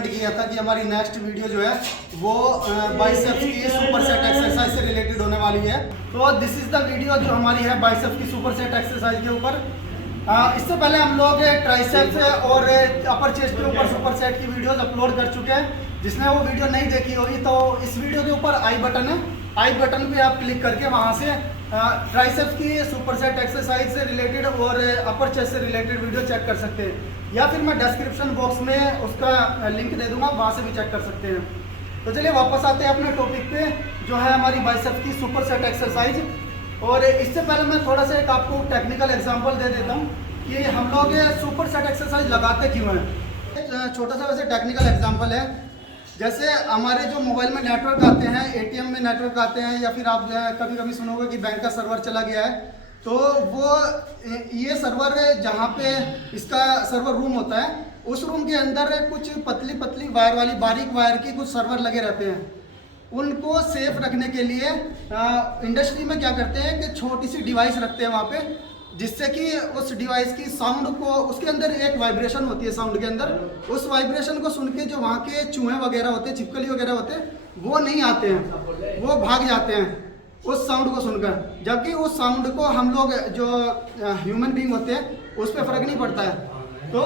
Announcement किया था कि हमारी नेक्स्ट वीडियो जो है वो बाइसेप्स की सुपर सेट एक्सरसाइज से रिलेटेड होने वाली है। तो दिस इज द वीडियो जो हमारी है बाइसेप्स की सुपर सेट एक्सरसाइज के ऊपर। इससे पहले हम लोग ट्राइसेप्स और अपर चेस्ट के ऊपर सुपर सेट की वीडियोस अपलोड कर चुके हैं। जिसने वो वीडियो नहीं देखी होगी तो इस वीडियो के ऊपर आई बटन है, आई बटन पे आप क्लिक करके वहाँ से ट्राइसेप्स की सुपर सेट एक्सरसाइज से रिलेटेड और अपर चेस्ट से रिलेटेड वीडियो चेक कर सकते हैं, या फिर मैं डिस्क्रिप्शन बॉक्स में उसका लिंक दे दूंगा, वहाँ से भी चेक कर सकते हैं। तो चलिए वापस आते हैं अपने टॉपिक पे जो है हमारी बाइसेप्स की सुपर सेट एक्सरसाइज। और इससे पहले मैं थोड़ा सा एक आपको टेक्निकल एग्जांपल दे देता हूँ कि हम लोग सुपर सेट एक्सरसाइज लगाते क्यों हैं। एक छोटा सा वैसे टेक्निकल एग्जांपल है, जैसे हमारे जो मोबाइल में नेटवर्क आते हैं, एटीएम में नेटवर्क आते हैं, या फिर आप कभी कभी सुनोगे कि बैंक का सर्वर चला गया है, तो वो ये सर्वर जहाँ पे इसका सर्वर रूम होता है उस रूम के अंदर कुछ पतली पतली वायर वाली बारीक वायर की कुछ सर्वर लगे रहते हैं। उनको सेफ रखने के लिए इंडस्ट्री में क्या करते हैं कि छोटी सी डिवाइस रखते हैं वहाँ पे, जिससे कि उस डिवाइस की साउंड को, उसके अंदर एक वाइब्रेशन होती है साउंड के अंदर, उस वाइब्रेशन को सुन के जो वहाँ के चूहे वगैरह होते हैं, छिपकली वगैरह होते हैं, वो नहीं आते हैं, वो भाग जाते हैं उस साउंड को सुनकर। जबकि उस साउंड को हम लोग जो ह्यूमन बीइंग होते हैं उस पर फर्क नहीं पड़ता है। तो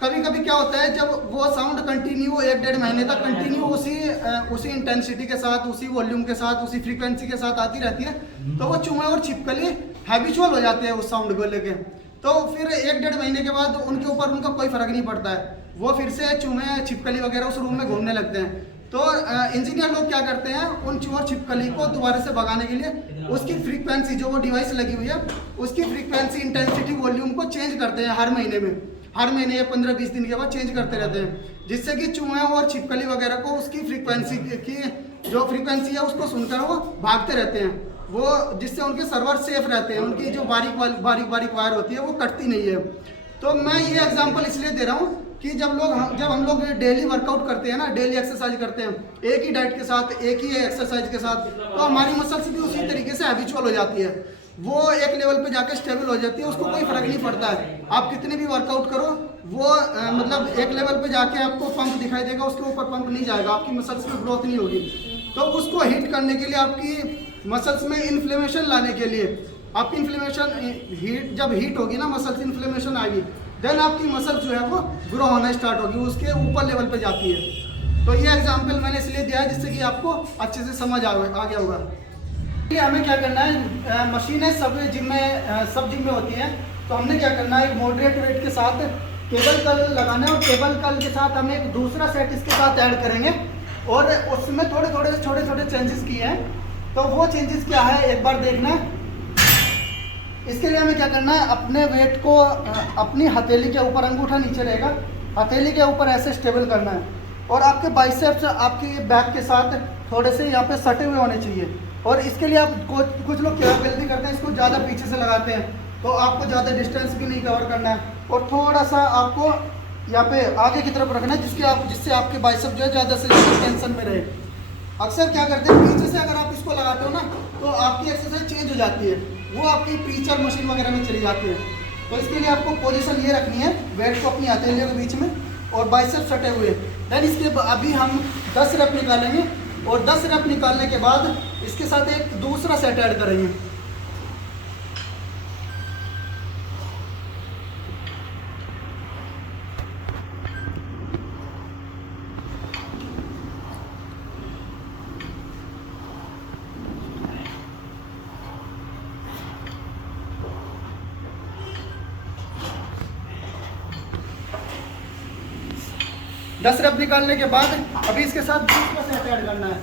कभी कभी क्या होता है, जब वो साउंड कंटिन्यू 1-1.5 महीने तक कंटिन्यू उसी इंटेंसिटी के साथ, उसी वॉल्यूम के साथ, उसी फ्रीक्वेंसी के साथ आती रहती है, तो वो चूहे और छिपकली हैबिचुअल हो जाते हैं उस साउंड को लेके। तो फिर 1-1.5 महीने के बाद उनके ऊपर उनका कोई फर्क नहीं पड़ता है, वो फिर से चूहे छिपकली वगैरह उस रूम में घूमने लगते हैं। तो इंजीनियर लोग क्या करते हैं, उन चूहे छिपकली को दोबारा से भगाने के लिए उसकी फ्रीक्वेंसी, जो वो डिवाइस लगी हुई है उसकी फ्रीक्वेंसी, इंटेंसिटी, वॉल्यूम को चेंज करते हैं हर महीने में, हर महीने या 15-20 दिन के बाद चेंज करते रहते हैं, जिससे कि चूहे और छिपकली वगैरह को उसकी फ्रीक्वेंसी की जो फ्रीक्वेंसी है उसको सुनकर वो भागते रहते हैं, वो जिससे उनके सर्वर सेफ रहते हैं, उनकी जो बारीक वायर होती है वो कटती नहीं है। तो मैं ये एग्जांपल इसलिए दे रहा हूँ कि जब हम लोग डेली वर्कआउट करते हैं ना, डेली एक्सरसाइज करते हैं एक ही डाइट के साथ, एक ही एक्सरसाइज के साथ, तो हमारी मसल्स भी उसी तरीके से हैबिचुअल हो जाती है, वो एक लेवल पे जाके स्टेबल हो जाती है, उसको कोई फर्क नहीं पड़ता है। आप कितने भी वर्कआउट करो, वो मतलब एक लेवल पे जाके आपको पंप दिखाई देगा, उसके ऊपर पंप नहीं जाएगा, आपकी मसल्स में ग्रोथ नहीं होगी। तो उसको हिट करने के लिए, आपकी मसल्स में इन्फ्लेमेशन लाने के लिए, आपकी इन्फ्लेमेशन जब हीट होगी ना, मसल्स इन्फ्लेमेशन आएगी, देन आपकी मसल्स जो है वो ग्रो होना स्टार्ट होगी, उसके ऊपर लेवल पे जाती है। तो ये एग्जांपल मैंने इसलिए दिया है जिससे कि आपको अच्छे से समझ आ गया होगा। हमें क्या करना है, मशीनें सब जिम में होती हैं, तो हमने क्या करना है, एक मॉडरेट वेट के साथ केबल कल लगाना है, और केबल कल के साथ हम एक दूसरा सेट इसके साथ ऐड करेंगे, और उसमें थोड़े छोटे चेंजेस किए हैं। तो वो चेंजेस क्या है एक बार देखना। इसके लिए हमें क्या करना है, अपने वेट को अपनी हथेली के ऊपर, अंगूठा नीचे रहेगा, हथेली के ऊपर ऐसे स्टेबल करना है, और आपके बाइसेप्स आपके बैक के साथ थोड़े से यहाँ पे सटे हुए होने चाहिए। और इसके लिए आप कुछ लोग क्या गलती करते हैं, इसको ज़्यादा पीछे से लगाते हैं, तो आपको ज़्यादा डिस्टेंस भी नहीं कवर करना है, और थोड़ा सा आपको यहाँ पे आगे की तरफ रखना है, जिससे आपके बाइसेप जो है ज़्यादा से ज़्यादा टेंशन में रहे। अक्सर क्या करते हैं, पीछे से अगर आप इसको लगाते हो ना, तो आपकी एक्सरसाइज चेंज हो जाती है, वो आपकी प्रीचर मशीन वगैरह में चली जाती है। तो इसके लिए आपको पोजीशन ये रखनी है, वेट को अपनी हथेलियों के बीच में और बाइसेप सटे हुए। देन इसके अभी हम 10 रेप निकालेंगे, और 10 रेप निकालने के बाद इसके साथ एक दूसरा सेट ऐड करेंगे। दस रेप निकालने के बाद अभी इसके साथ दूसरा सेट ऐड करना है।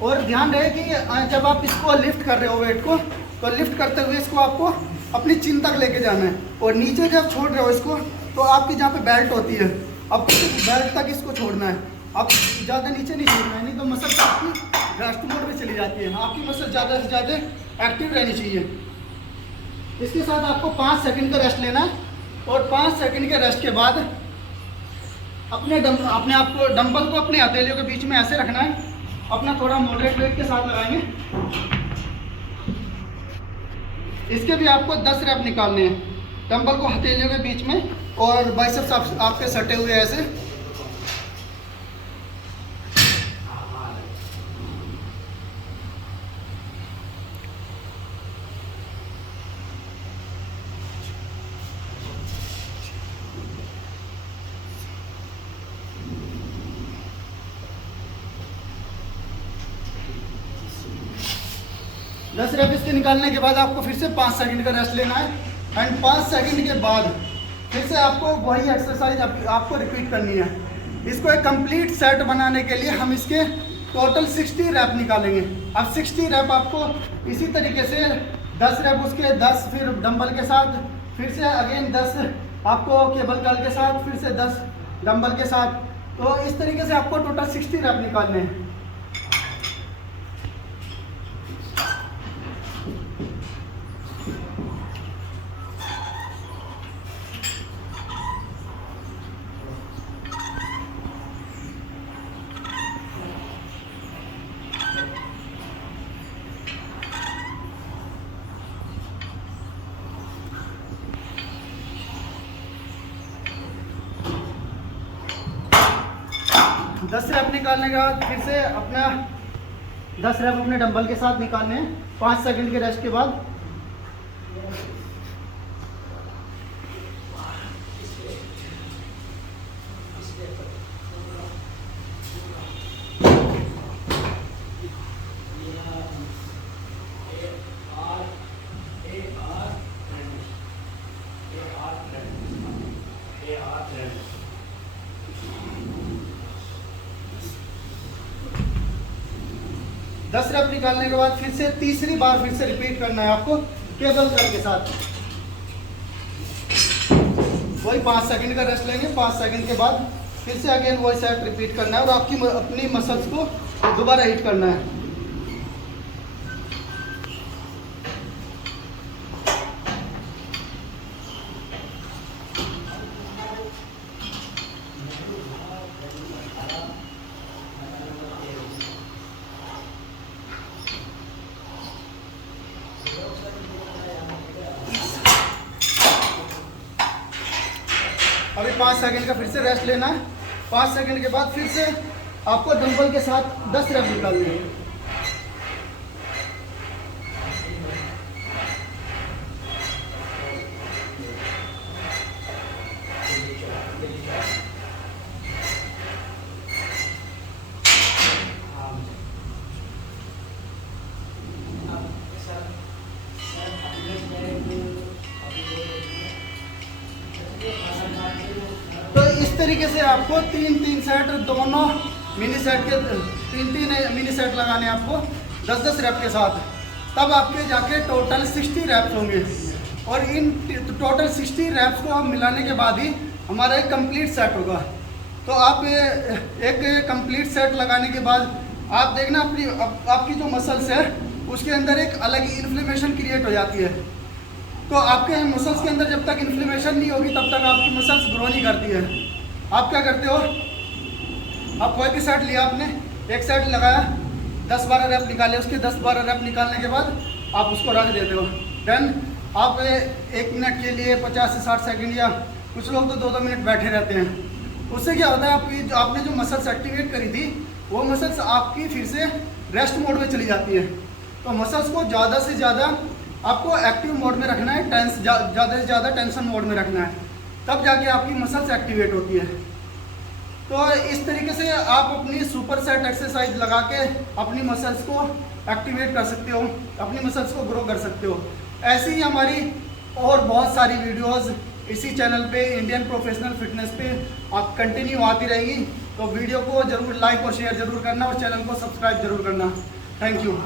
और ध्यान रहे कि जब आप इसको लिफ्ट कर रहे हो वेट को, तो लिफ्ट करते हुए इसको आपको अपनी चिन तक लेके जाना है, और नीचे जब छोड़ रहे हो इसको, तो आपकी जहाँ पे बेल्ट होती है, अब बेल्ट तक इसको छोड़ना है, अब ज़्यादा नीचे नहीं छोड़ना है, नहीं तो मसल आपकी रेस्ट मोड में चली जाती है। आपकी मसल ज़्यादा से ज़्यादा एक्टिव रहनी चाहिए। इसके साथ आपको 5 सेकंड का रेस्ट लेना है, और 5 सेकंड के रेस्ट के बाद अपने आप को, डंबल को अपने हथेलियों के बीच में ऐसे रखना है, अपना थोड़ा मॉडरेट वेट के साथ लगाएंगे। इसके भी आपको 10 रेप निकालने हैं, डंबल को हथेलियों के बीच में और बाइसेप्स आपके सटे हुए ऐसे। 10 रेप इसके निकालने के बाद आपको फिर से 5 सेकंड का रेस्ट लेना है एंड 5 सेकंड के बाद फिर से आपको वही एक्सरसाइज आपको रिपीट करनी है। इसको एक कंप्लीट सेट बनाने के लिए हम इसके टोटल 60 रैप निकालेंगे। अब 60 रैप आपको इसी तरीके से 10 रैप उसके 10 फिर डंबल के साथ, फिर से अगेन 10 आपको केबल कर्ल के साथ, फिर से 10 डंबल के साथ। तो इस तरीके से आपको टोटल 60 रैप निकालने हैं। दस रैप निकालने के बाद फिर से अपना 10 रैप अपने डंबल के साथ निकालने हैं 5 सेकंड के रेस्ट के बाद। दस रैप निकालने के बाद फिर से तीसरी बार फिर से रिपीट करना है आपको केबल कर्ल के साथ। वही 5 सेकंड का रेस्ट लेंगे। 5 सेकंड के बाद फिर से अगेन वही सेट रिपीट करना है और आपकी अपनी मसल्स को दोबारा हिट करना है। अभी 5 सेकंड का फिर से रेस्ट लेना है। 5 सेकंड के बाद फिर से आपको डंबल के साथ 10 रैप निकालने हैं। तो इस तरीके से आपको 3-3 सेट, दोनों मिनी सेट के 3-3 मिनी सेट लगाने हैं आपको 10-10 रैप के साथ। तब आपके जाके टोटल 60 रैप्स होंगे और इन टोटल 60 रैप्स को हम मिलाने के बाद ही हमारा एक कंप्लीट सेट होगा। तो आप एक कंप्लीट सेट लगाने के बाद आप देखना आपकी जो मसल्स है उसके अंदर एक अलग ही इन्फ्लेमेशन क्रिएट हो जाती है। तो आपके मसल्स के अंदर जब तक इन्फ्लेमेशन नहीं होगी तब तक आपकी मसल्स ग्रो नहीं करती है। आप क्या करते हो, आप कोई भी सेट लिया, आपने एक सेट लगाया, 10-12 रैप निकाले, उसके 10-12 रैप निकालने के बाद आप उसको रख देते हो। देन आप 1 मिनट के लिए 50 से 60 सेकंड या कुछ लोग तो 2-2 मिनट बैठे रहते हैं। उससे क्या होता है, आपने जो मसल्स एक्टिवेट करी थी वो मसल्स आपकी फिर से रेस्ट मोड में चली जाती है। तो मसल्स को ज़्यादा से ज़्यादा आपको एक्टिव मोड में रखना है, ज़्यादा से ज़्यादा टेंशन मोड में रखना है, तब जाके आपकी मसल्स एक्टिवेट होती है। तो इस तरीके से आप अपनी सुपर सेट एक्सरसाइज लगा के अपनी मसल्स को एक्टिवेट कर सकते हो, अपनी मसल्स को ग्रो कर सकते हो। ऐसी ही हमारी और बहुत सारी वीडियोस इसी चैनल पे इंडियन प्रोफेशनल फिटनेस पे आप कंटिन्यू आती रहेगी। तो वीडियो को जरूर लाइक और शेयर जरूर करना और चैनल को सब्सक्राइब जरूर करना। Thank you.